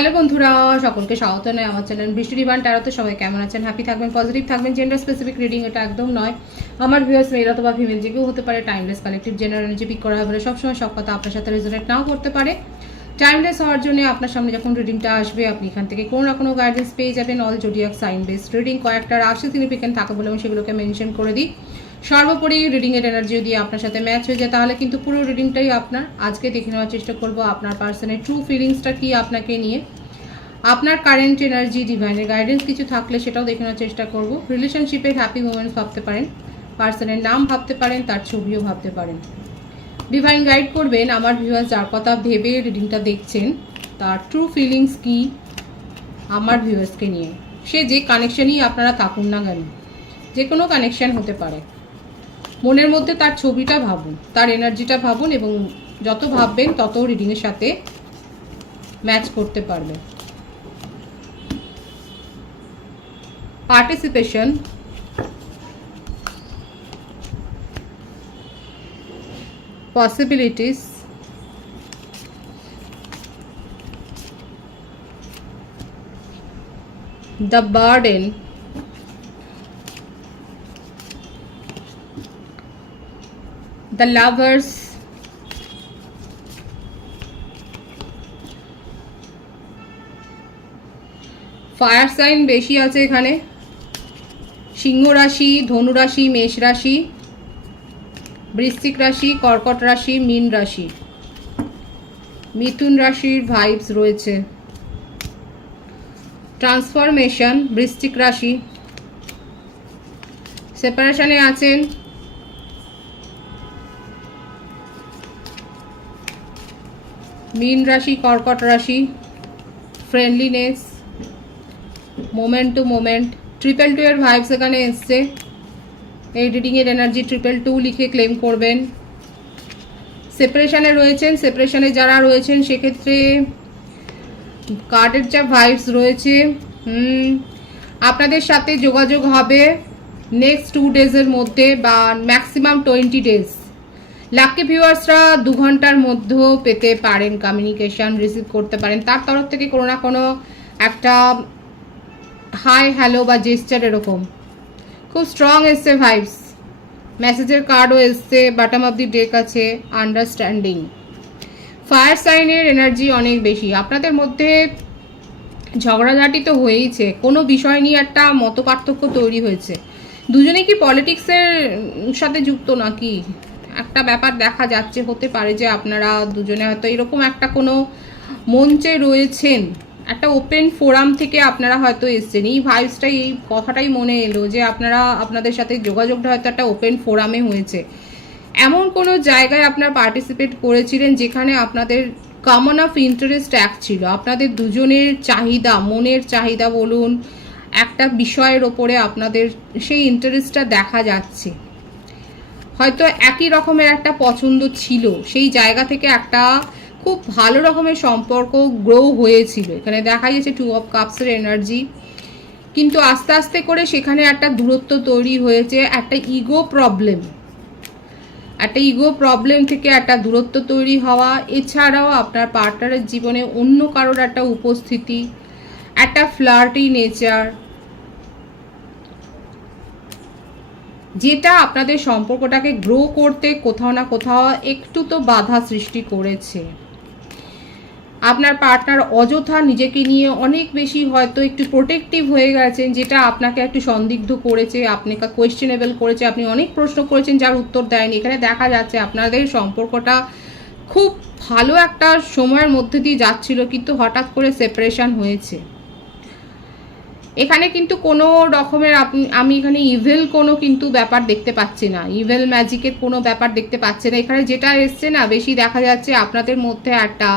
Hello বন্ধুরা, সকলকে স্বাগত নয় আমার চ্যানেল বৃষ্টি ডিভাইন ট্যারোতে। সবাই কেমন আছেন? হ্যাপি থাকবেন, পজিটিভ থাকবেন। জেন্ডার স্পেসিফিক রিডিং এটা একদম নয়। আমার ভিউয়ার্স মেল অথবা ফিমেল যে কেউ হতে পারে। Timeless collective general energy pick করা হবে। সবসময় সব কথা আপনার সাথে রেজোনেট নাও করতে পারে। টাইমলেস হওয়ার জন্য আপনার সামনে যখন রিডিংটা আসবে আপনি এখান থেকে কোনো না কোনো গাইডেন্স পেয়ে যাবেন। All zodiac sign based reading, কয়েকটা রাশি সিগনিফিকেন্ট থাকে বলে আমি সেগুলোকে মেনশন করে দিই। সর্বোপরি রিডিংয়ের এনার্জি যদি আপনার সাথে ম্যাচ হয়ে যায় তাহলে কিন্তু পুরো রিডিংটাই আপনার। আজকে দেখে নেওয়ার চেষ্টা করবো আপনার পার্সনের ট্রু ফিলিংসটা কি আপনাকে নিয়ে, আপনার কারেন্ট এনার্জি, ডিভাইনের গাইডেন্স কিছু থাকলে সেটাও দেখে নেওয়ার চেষ্টা করব। রিলেশনশিপের হ্যাপি মোমেন্টস ভাবতে পারেন, পার্সনের নাম ভাবতে পারেন, তার ছবিও ভাবতে পারেন। ডিভাইন গাইড করবেন আমার ভিউয়ার্স যার কথা ভেবে রিডিংটা দেখছেন তার ট্রু ফিলিংস কি আমার ভিউয়ার্সকে নিয়ে। সে যে কানেকশনই আপনারা থাকুন না কেন, যে কোনো কানেকশন হতে পারে, মনের মধ্যে তার ছবিটা ভাবুন, তার এনার্জিটা ভাবুন এবং যত ভাববেন তত রিডিংয়ের সাথে ম্যাচ করতে পারবেন। Participation, possibilities, the burden, the lovers, fire sign বেশি আছে এখানে। সিংহ রাশি, ধনু রাশি, মেষ রাশি, বৃশ্চিক রাশি, কর্কট রাশি, মীন রাশি, মিথুন রাশির ভাইবস রয়েছে। ট্রান্সফরমেশন, বৃশ্চিক রাশি, সেপারেশনে আছেন। মীন রাশি, কর্কট রাশি, ফ্রেন্ডলিনেস, মোমেন্ট টু মোমেন্ট। 222 এর ভাইবস এখানে এসছে। এই রিডিংয়ের এনার্জি 222 লিখে ক্লেম করবেন। সেপারেশনে রয়েছেন, সেপারেশনে যারা রয়েছেন সেক্ষেত্রে কার্ডের যা ভাইবস রয়েছে, আপনাদের সাথে যোগাযোগ হবে নেক্সট 2 ডেজের মধ্যে বা ম্যাক্সিমাম 20 ডেজ। লাকি ভিউয়ার্সরা 2 ঘন্টার মধ্যেও পেতে পারেন, কমিউনিকেশন রিসিভ করতে পারেন তার তরফ থেকে কোনো না কোনো একটা হাই হ্যালো বা জেস্টার। এরকম খুব স্ট্রং এসছে ভাইবস। মেসেজের কার্ডও এসছে, বটম অফ দি ডেক আছে, আন্ডারস্ট্যান্ডিং। ফায়ার সাইনের এনার্জি অনেক বেশি। আপনাদের মধ্যে ঝগড়াঝাটি তো হয়েইছে, কোনো বিষয় নিয়ে একটা মতপার্থক্য তৈরি হয়েছে। দুজনেই কি পলিটিক্সের সাথে যুক্ত নাকি একটা ব্যাপার দেখা যাচ্ছে। হতে পারে যে আপনারা দুজনে হয়তো এরকম একটা কোনো মঞ্চে রয়েছেন, একটা ওপেন ফোরাম থেকে আপনারা হয়তো এসছেন। এই ভাইবসটাই, এই কথাটাই মনে এলো যে আপনারা আপনাদের সাথে যোগাযোগটা হয়তো একটা ওপেন ফোরামে হয়েছে। এমন কোনো জায়গায় আপনারা পার্টিসিপেট করেছিলেন যেখানে আপনাদের কমন অফ ইন্টারেস্ট এক ছিল। আপনাদের দুজনের চাহিদা, মনের চাহিদা বলুন, একটা বিষয়ের ওপরে আপনাদের সেই ইন্টারেস্টটা দেখা যাচ্ছে। হয়তো একই রকমের একটা পছন্দ ছিল, সেই জায়গা থেকে একটা খুব ভালো রকমের সম্পর্ক গ্রো হয়েছিল। এখানে দেখা যাচ্ছে 2 অফ কাপসের এনার্জি, কিন্তু আস্তে আস্তে করে সেখানে একটা দূরত্ব তৈরি হয়েছে। একটা ইগো প্রবলেম থেকে একটা দূরত্ব তৈরি হওয়া। এছাড়াও আপনার পার্টনারের জীবনে অন্য কারোর একটা উপস্থিতি, একটা ফ্লার্টি নেচার, যেটা আপনাদের সম্পর্কটাকে গ্রো করতে কোথাও না কোথাও একটু তো বাধা সৃষ্টি করেছে। আপনার পার্টনার অযথা নিজেকে নিয়ে অনেক বেশি হয়তো একটু প্রোটেক্টিভ হয়ে গেছেন, যেটা আপনাকে একটু সন্দিগ্ধ করেছে, আপনাকে কোয়েশ্চেনেবল করেছে, আপনি অনেক প্রশ্ন করেছেন যার উত্তর দেয়নি। এখানে দেখা যাচ্ছে আপনাদের সম্পর্কটা খুব ভালো একটা সময়ের মধ্যে দিয়ে যাচ্ছিল, কিন্তু হঠাৎ করে সেপারেশন হয়েছে। এখানে কিন্তু কোনো রকমের আমি এখানে ইভেল কোনো কিন্তু ব্যাপার দেখতে পাচ্ছি না, ইভেল ম্যাজিকের কোনো ব্যাপার দেখতে পাচ্ছি না। এখানে যেটা এসছে না, বেশি দেখা যাচ্ছে আপনাদের মধ্যে একটা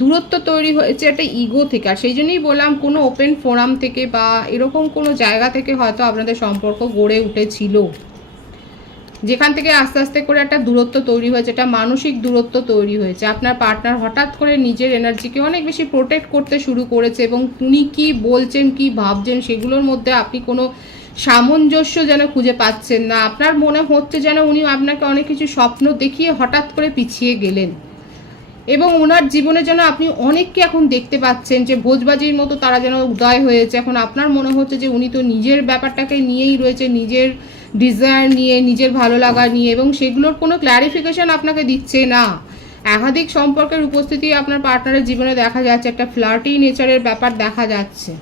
দূরত্ব তৈরি হয়েছে একটা ইগো থেকে। আর সেই জন্যই বললাম কোনো ওপেন ফোরাম থেকে বা এরকম কোনো জায়গা থেকে হয়তো আপনাদের সম্পর্ক গড়ে উঠেছিল, যেখান থেকে আস্তে আস্তে করে একটা দূরত্ব তৈরি হয়েছে, একটা মানসিক দূরত্ব তৈরি হয়েছে। আপনার পার্টনার হঠাৎ করে নিজের এনার্জিকে অনেক বেশি প্রোটেক্ট করতে শুরু করেছে এবং উনি কি বলছেন, কি ভাবছেন, সেগুলোর মধ্যে আপনি কোনো সামঞ্জস্য যেন খুঁজে পাচ্ছেন না। আপনার মনে হচ্ছে যেন উনি আপনাকে অনেক কিছু স্বপ্ন দেখিয়ে হঠাৎ করে পিছিয়ে গেলেন। এবং ওনার জীবনে যেন আপনি অনেককে এখন দেখতে পাচ্ছেন যে ভোজবাজির মতো তারা যেন উদয় হয়েছে। এখন আপনার মনে হচ্ছে যে উনি তো নিজের ব্যাপারটাকে নিয়েই রয়েছে, নিজের ডিজায়ার নিয়ে, নিজের ভালো লাগা নিয়ে, এবং সেগুলোর কোনো ক্ল্যারিফিকেশন আপনাকে দিচ্ছে না। একাধিক সম্পর্কের উপস্থিতি আপনার পার্টনারের জীবনে দেখা যাচ্ছে, একটা ফ্লার্টি নেচারের ব্যাপার দেখা যাচ্ছে।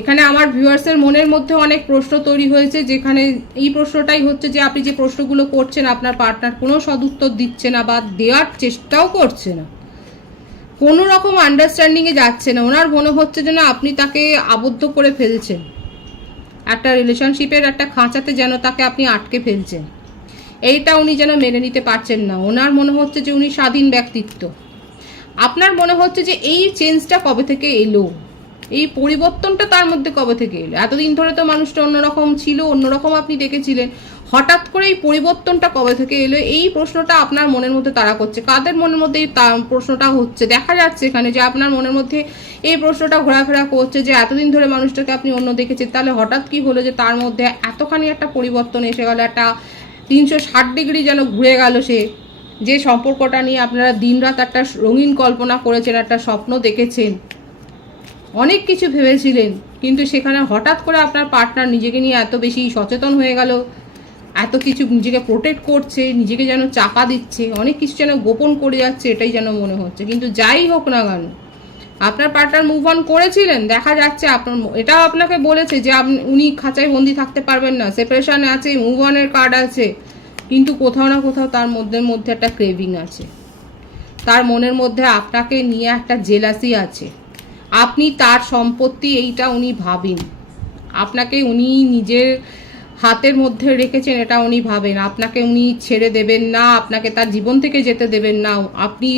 এখানে আমার ভিউয়ার্সের মনের মধ্যে অনেক প্রশ্ন তৈরি হয়েছে, যেখানে এই প্রশ্নটাই হচ্ছে যে আপনি যে প্রশ্নগুলো করছেন আপনার পার্টনার কোনো সদুত্তর দিচ্ছে না বা দেওয়ার চেষ্টাও করছে না, কোনো রকম আন্ডারস্ট্যান্ডিংয়ে যাচ্ছে না। ওনার মনে হচ্ছে যেন আপনি তাকে আবদ্ধ করে ফেলছেন, একটা রিলেশনশিপের একটা খাঁচাতে যেন তাকে আপনি আটকে ফেলছেন। এইটা উনি যেন মেনে নিতে পারছেন না। ওনার মনে হচ্ছে যে উনি স্বাধীন ব্যক্তিত্ব। আপনার মনে হচ্ছে যে এই চেঞ্জটা কবে থেকে এলো, এই পরিবর্তনটা তার মধ্যে কবে থেকে এলো। এতদিন ধরে তো মানুষটা অন্যরকম ছিল, অন্যরকম আপনি দেখেছিলেন, হঠাৎ করে এই পরিবর্তনটা কবে থেকে এলো, এই প্রশ্নটা আপনার মনের মধ্যে তাড়া করছে। কাদের মনের মধ্যে এই প্রশ্নটা হচ্ছে দেখা যাচ্ছে এখানে, যে আপনার মনের মধ্যে এই প্রশ্নটা ঘোরাফেরা করছে যে এতদিন ধরে মানুষটাকে আপনি অন্য দেখেছেন, তাহলে হঠাৎ কি হলো যে তার মধ্যে এতখানি একটা পরিবর্তন এসে গেল, একটা 360 ডিগ্রি যেন ঘুরে গেল। সে যে সম্পর্কটা নিয়ে আপনারা দিনরাত একটা রঙিন কল্পনা করেছেন, একটা স্বপ্ন দেখেছেন, অনেক কিছু ভেবেছিলেন, কিন্তু সেখানে হঠাৎ করে আপনার পার্টনার নিজেকে নিয়ে এত বেশি সচেতন হয়ে গেল, এত কিছু নিজেকে প্রোটেক্ট করছে, নিজেকে যেন চাপা দিচ্ছে, অনেক কিছু যেন গোপন করে যাচ্ছে, এটাই যেন মনে হচ্ছে। কিন্তু যাই হোক না কেন, আপনার পার্টনার মুভ অন করেছিলেন, দেখা যাচ্ছে আপনার এটাও আপনাকে বলেছে যে উনি খাঁচায় বন্দি থাকতে পারবেন না, সেপারেশনে আছে, মুভ অনের কার্ড আছে, কিন্তু কোথাও না কোথাও তার মধ্যে একটা ক্রেভিং আছে, তার মনের মধ্যে আপনাকে নিয়ে একটা জেলাসি আছে। আপনি তার সম্পত্তি এইটা উনি ভাবেন, আপনাকে উনি নিজের হাতের মধ্যে রেখেছেন এটা উনি ভাবেন, আপনাকে উনি ছেড়ে দেবেন না, আপনাকে তার জীবন থেকে যেতে দেবেন না, আপনি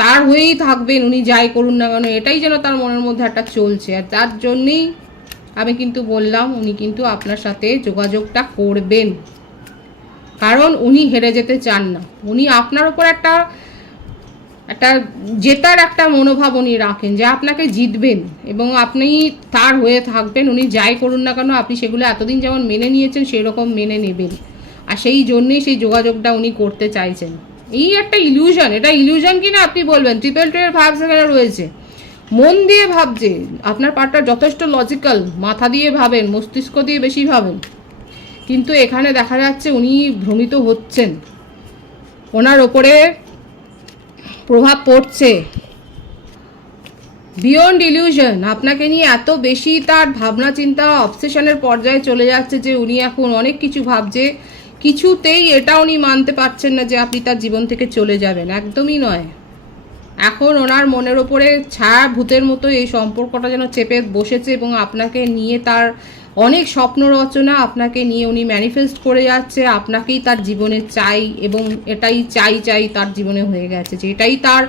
তার হয়েই থাকবেন, উনি যাই করুন না কেন, এটাই যেন তার মনের মধ্যে একটা চলছে। আর তার জন্যেই আমি কিন্তু বললাম উনি কিন্তু আপনার সাথে যোগাযোগটা করবেন, কারণ উনি হেরে যেতে চান না। উনি আপনার ওপর একটা জেতার একটা মনোভাব উনি রাখেন, যে আপনাকে জিতবেন এবং আপনি তার হয়ে থাকবেন, উনি যাই করুন না কেন আপনি সেগুলো এতদিন যেমন মেনে নিয়েছেন সেই রকম মেনে নেবেন। আর সেই জন্যেই সেই যোগাযোগটা উনি করতে চাইছেন। এই একটা ইলিউশন, এটা ইলিউশন কিনা আপনি বলবেন। 222 এর ভাব সেখানে রয়েছে, মন দিয়ে ভাবছে আপনার পার্টনার, যথেষ্ট লজিক্যাল, মাথা দিয়ে ভাবেন, মস্তিষ্ক দিয়ে বেশি ভাবেন, কিন্তু এখানে দেখা যাচ্ছে উনি ভ্রমিত হচ্ছেন, ওনার ওপরে প্রভাব পড়ছে বিয়ন্ড ইলিউশন। আপনাকে নিয়ে এত বেশি তার ভাবনা চিন্তা অবসেশনের পর্যায়ে চলে যাচ্ছে যে উনি এখন অনেক কিছু ভাবছে, কিছুতেই এটা উনি মানতে পারছেন না যে আপনি তার জীবন থেকে চলে যাবেন, একদমই নয়। এখন ওনার মনের ওপরে ছায়া ভূতের মতো এই সম্পর্কটা যেন চেপে বসেছে, এবং আপনাকে নিয়ে তার অনেক স্বপ্ন রচনা, আপনাকে নিয়ে উনি ম্যানিফেস্ট করে যাচ্ছে, আপনাকেই তার জীবনে চাই, এবং এটাই চাই তার জীবনে হয়ে গেছে, যে এটাই তার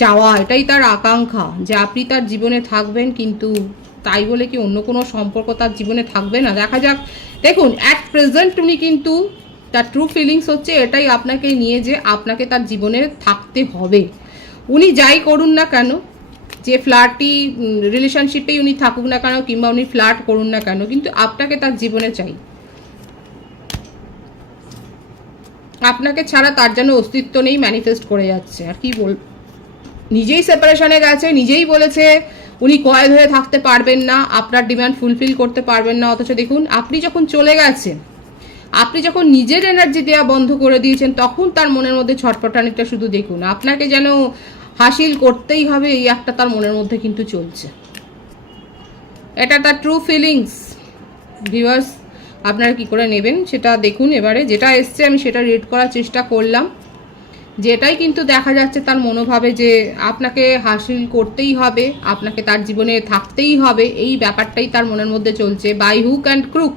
চাওয়া, এটাই তার আকাঙ্ক্ষা, যে আপনি তার জীবনে থাকবেন। কিন্তু তাই বলে কি অন্য কোনো সম্পর্ক তার জীবনে থাকবে না? দেখা যাক। দেখুন, অ্যাট প্রেজেন্ট উনি কিন্তু তার ট্রু ফিলিংস হচ্ছে এটাই আপনাকে নিয়ে, যে আপনাকে তার জীবনে থাকতে হবে, উনি যাই করুন না কেন, যে ফ্লার্টি রিলেশনশিপেই উনি থাকুক না কেন, কিংবা উনি ফ্লার্ট করুন না কেন, কিন্তু আপনাকে তার জীবনে চাই। আপনাকে ছাড়া তার যেন অস্তিত্ব নেই, ম্যানিফেস্ট করে যাচ্ছে। আর কি বল, নিজেই সেপারেশনে গেছে, নিজেই বলেছে উনি কয়েদ হয়ে থাকতে পারবেন না, আপনার ডিমান্ড ফুলফিল করতে পারবেন না। অথচ দেখুন, আপনি যখন চলে গেছেন, আপনি যখন নিজের এনার্জি দেওয়া বন্ধ করে দিয়েছেন, তখন তার মনের মধ্যে ছটফটানিটা শুধু দেখুন, আপনাকে যেন হাসিল করতেই হবে, এই একটা তার মনের মধ্যে কিন্তু চলছে। এটা তার ট্রু ফিলিংস। ভিউয়ার্স, আপনারা কি করে নেবেন সেটা দেখুন। এবারে যেটা এসছে আমি সেটা রিড করার চেষ্টা করলাম, যেটাই কিন্তু দেখা যাচ্ছে তার মনোভাবে, যে আপনাকে হাসিল করতেই হবে, আপনাকে তার জীবনে থাকতেই হবে, এই ব্যাপারটাই তার মনের মধ্যে চলছে। বাই হুক অ্যান্ড ক্রুক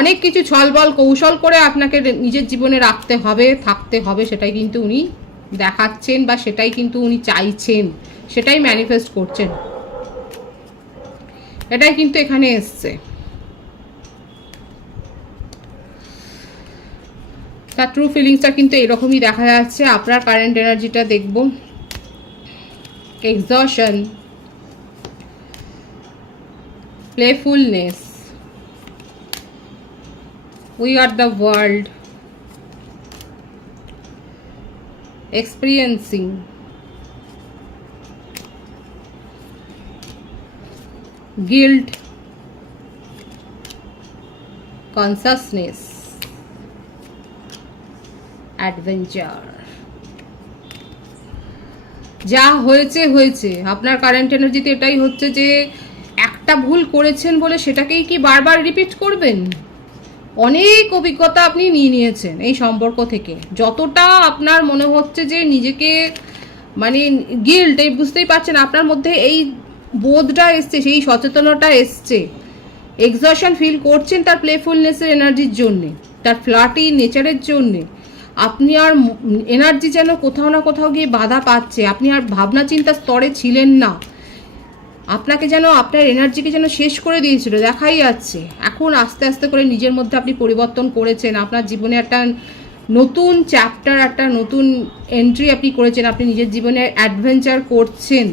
অনেক কিছু ছলবল কৌশল করে আপনাকে নিজের জীবনে রাখতে হবে, থাকতে হবে, সেটাই কিন্তু উনি দেখাচ্ছেন, বা সেটাই কিন্তু উনি চাইছেন, সেটাই ম্যানিফেস্ট করছেন, এটাই কিন্তু এখানে এসছে। তার ট্রু ফিলিংসটা কিন্তু এরকমই দেখা যাচ্ছে। আপনার কারেন্ট এনার্জিটা দেখব, exhaustion, playfulness, we are the world, experiencing, guilt, consciousness, adventure. যা হয়েছে হয়েছে। আপনার কারেন্ট এনার্জিতে এটাই হচ্ছে যে একটা ভুল করেছেন বলে সেটাকেই কি বারবার রিপিট করবেন? অনেক অভিজ্ঞতা আপনি নিয়ে নিয়েছেন এই সম্পর্ক থেকে। যতটা আপনার মনে হচ্ছে যে নিজেকে মানে গিল্ট, এই বুঝতেই পারছেন আপনার মধ্যে এই বোধটা এসছে, সেই সচেতনতা এসছে, এক্সশন ফিল করছেন তার প্লেফুলনেসের এনার্জির জন্যে, তার ফ্লার্টি নেচারের জন্যে। আপনি আর এনার্জি যেন কোথাও না কোথাও গিয়ে বাধা পাচ্ছে, আপনি আর ভাবনা চিন্তার স্তরে ছিলেন না, আপনাকে যেন আপনার এনার্জিকে যেন শেষ করে দিয়েছিল, দেখাই যাচ্ছে। এখন আস্তে আস্তে করে নিজের মধ্যে আপনি পরিবর্তন করেছেন, আপনার জীবনে একটা নতুন চ্যাপ্টার, একটা নতুন এন্ট্রি আপনি করেছেন, আপনি নিজের জীবনে অ্যাডভেঞ্চার করছেন,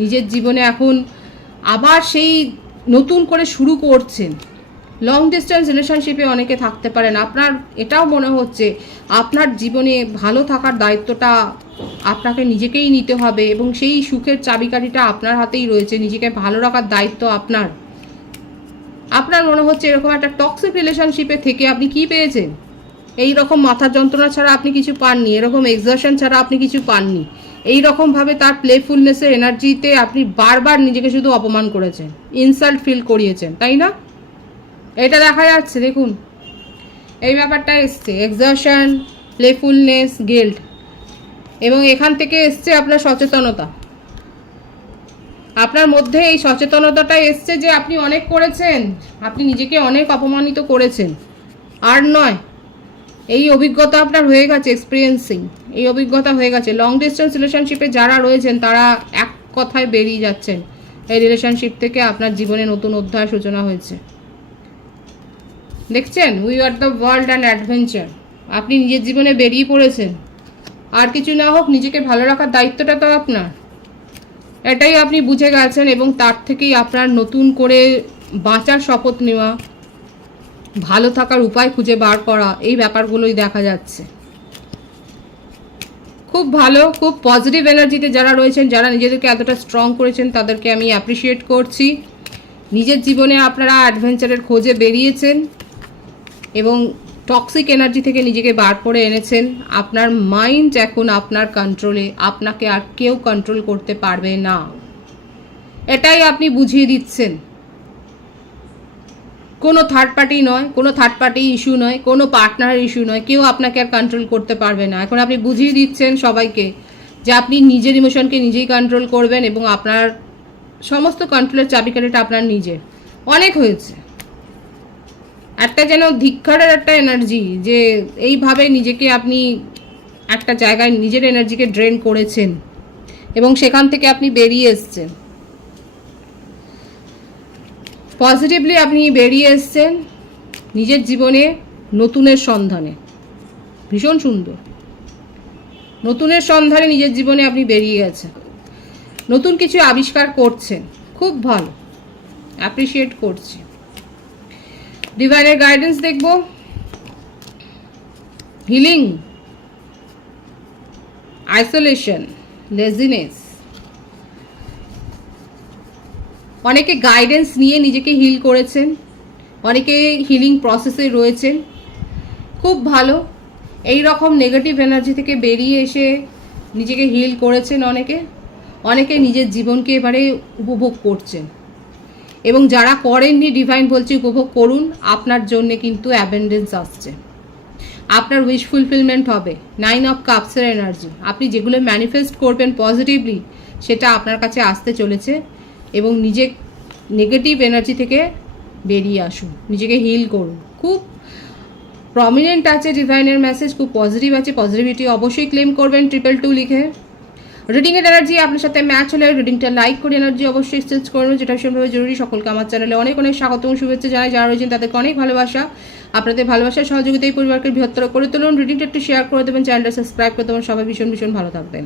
নিজের জীবনে এখন আবার সেই নতুন করে শুরু করছেন। লং ডিস্টেন্স রিলেশনশিপে অনেকে থাকতে পারেন, আপনার এটাও মনে হচ্ছে আপনার জীবনে ভালো থাকার দায়িত্বটা আপনাকে নিজেকেই নিতে হবে এবং সেই সুখের চাবিকাঠিটা আপনার হাতেই রয়েছে, নিজেকে ভালো রাখার দায়িত্ব আপনার। আপনার মনে হচ্ছে এরকম একটা টক্সিক রিলেশনশিপে থেকে আপনি কি পেয়েছেন? এই রকম মাথার যন্ত্রণা ছাড়া আপনি কিছু পাননি, এরকম এক্সশন ছাড়া আপনি কিছু পাননি। এই রকমভাবে তার প্লেফুলনেসের এনার্জিতে আপনি বারবার নিজেকে শুধু অপমান করেছেন, ইনসাল্ট ফিল করিয়েছেন, তাই না? এটা দেখা যাচ্ছে, দেখুন এই ব্যাপারটা এসছে, এক্সশন, প্লেফুলনেস, গিল্ট, এবং এখান থেকে এসছে আপনার সচেতনতা। আপনার মধ্যে এই সচেতনতাটা এসছে যে আপনি অনেক করেছেন, আপনি নিজেকে অনেক অপমানিত করেছেন, আর নয়। এই অভিজ্ঞতা আপনার হয়ে গেছে, এক্সপিরিয়েন্সিং, এই অভিজ্ঞতা হয়ে গেছে। লং ডিস্টেন্স রিলেশনশিপে যারা রয়েছেন তারা এক কথায় বেরিয়ে যাচ্ছেন এই রিলেশনশিপ থেকে, আপনার জীবনে নতুন অধ্যায় সূচনা হয়েছে। দেখছেন, we are the world and adventure. আপনি নিজের জীবনে বেরিয়ে পড়েছেন, আর কিছু না হোক নিজেকে ভালো রাখার দায়িত্বটা তো আপনার, এটাই আপনি বুঝে গেছেন এবং তার থেকেই আপনার নতুন করে বাঁচার শপথ নেওয়া, ভালো থাকার উপায় খুঁজে বার করা, এই ব্যাপারগুলোই দেখা যাচ্ছে। খুব ভালো, খুব পজিটিভ এনার্জিতে যারা রয়েছেন, যারা নিজেদেরকে এতটা স্ট্রং করেছেন তাদেরকে আমি অ্যাপ্রিসিয়েট করছি। নিজের জীবনে আপনারা অ্যাডভেঞ্চারের খোঁজে বেরিয়েছেন এবং টক্সিক এনার্জি থেকে নিজেকে বার করে এনেছেন। আপনার মাইন্ড এখন আপনার কন্ট্রোলে, আপনাকে আর কেউ কন্ট্রোল করতে পারবে না, এটাই আপনি বুঝিয়ে দিচ্ছেন। কোনো থার্ড পার্টি নয়, কোনো থার্ড পার্টি ইস্যু নয়, কোনো পার্টনার ইস্যু নয়, কেউ আপনাকে আর কন্ট্রোল করতে পারবে না। এখন আপনি বুঝিয়ে দিচ্ছেন সবাইকে যে আপনি নিজের ইমোশনকে নিজেই কন্ট্রোল করবেন এবং আপনার সমস্ত কন্ট্রোলের চাবিকাঠিটা আপনার নিজের। অনেক হয়েছে, একটা যেন ধিক্কারের একটা এনার্জি যে এইভাবে নিজেকে আপনি একটা জায়গায় নিজের এনার্জিকে ড্রেন করেছেন এবং সেখান থেকে আপনি বেরিয়ে এসছেন। পজিটিভলি আপনি বেরিয়ে এসছেন নিজের জীবনে নতুনের সন্ধানে। ভীষণ সুন্দর, নতুনের সন্ধানে নিজের জীবনে আপনি বেরিয়ে গেছেন, নতুন কিছু আবিষ্কার করছেন, খুব ভালো, অ্যাপ্রিসিয়েট করছি। ডিভাইনের গাইডেন্স দেখব। Healing, isolation, laziness. অনেকে গাইডেন্স নিয়ে নিজেকে হিল করেছেন, অনেকে হিলিং প্রসেসে রয়েছেন, খুব ভালো। এই রকম নেগেটিভ এনার্জি থেকে বেরিয়ে এসে নিজেকে হিল করেছেন অনেকে, অনেকে নিজের জীবনকে এবারে উপভোগ করছেন এবং যারা করেননি ডিভাইন বলছে উপভোগ করুন, আপনার জন্য কিন্তু অ্যাবেন্ডেন্স আসছে, আপনার উইশ ফুলফিলমেন্ট হবে। 9 অফ কাপসের এনার্জি, আপনি যেগুলো ম্যানিফেস্ট করবেন পজিটিভলি সেটা আপনার কাছে আসতে চলেছে এবং নিজে নেগেটিভ এনার্জি থেকে বেরিয়ে আসুন, নিজেকে হিল করুন। খুব প্রমিনেন্ট আছে ডিভাইনের মেসেজ, খুব পজিটিভ আছে। পজিটিভিটি অবশ্যই ক্লেম করবেন 222 লিখে। রিডিংয়ের এনার্জি আপনার সাথে ম্যাচ হলে রিডিংটা লাইক করে এনার্জি অবশ্যই এক্সচেঞ্জ করবেন, যেটা ভীষণভাবে জরুরি। সকলকে আমার চ্যানেলে অনেক অনেক স্বাগত এবং শুভেচ্ছা জানাই। যারা রয়েছেন তাদেরকে অনেক ভালোবাসা। আপনাদের ভালোবাসার সহযোগিতায় পরিবারকে বৃহত্তর করে তুলুন। রিডিংটা একটু শেয়ার করে দেবেন, চ্যানেলটা সাবস্ক্রাইব করে দেবেন। সবাই ভীষণ ভীষণ ভালো থাকবেন।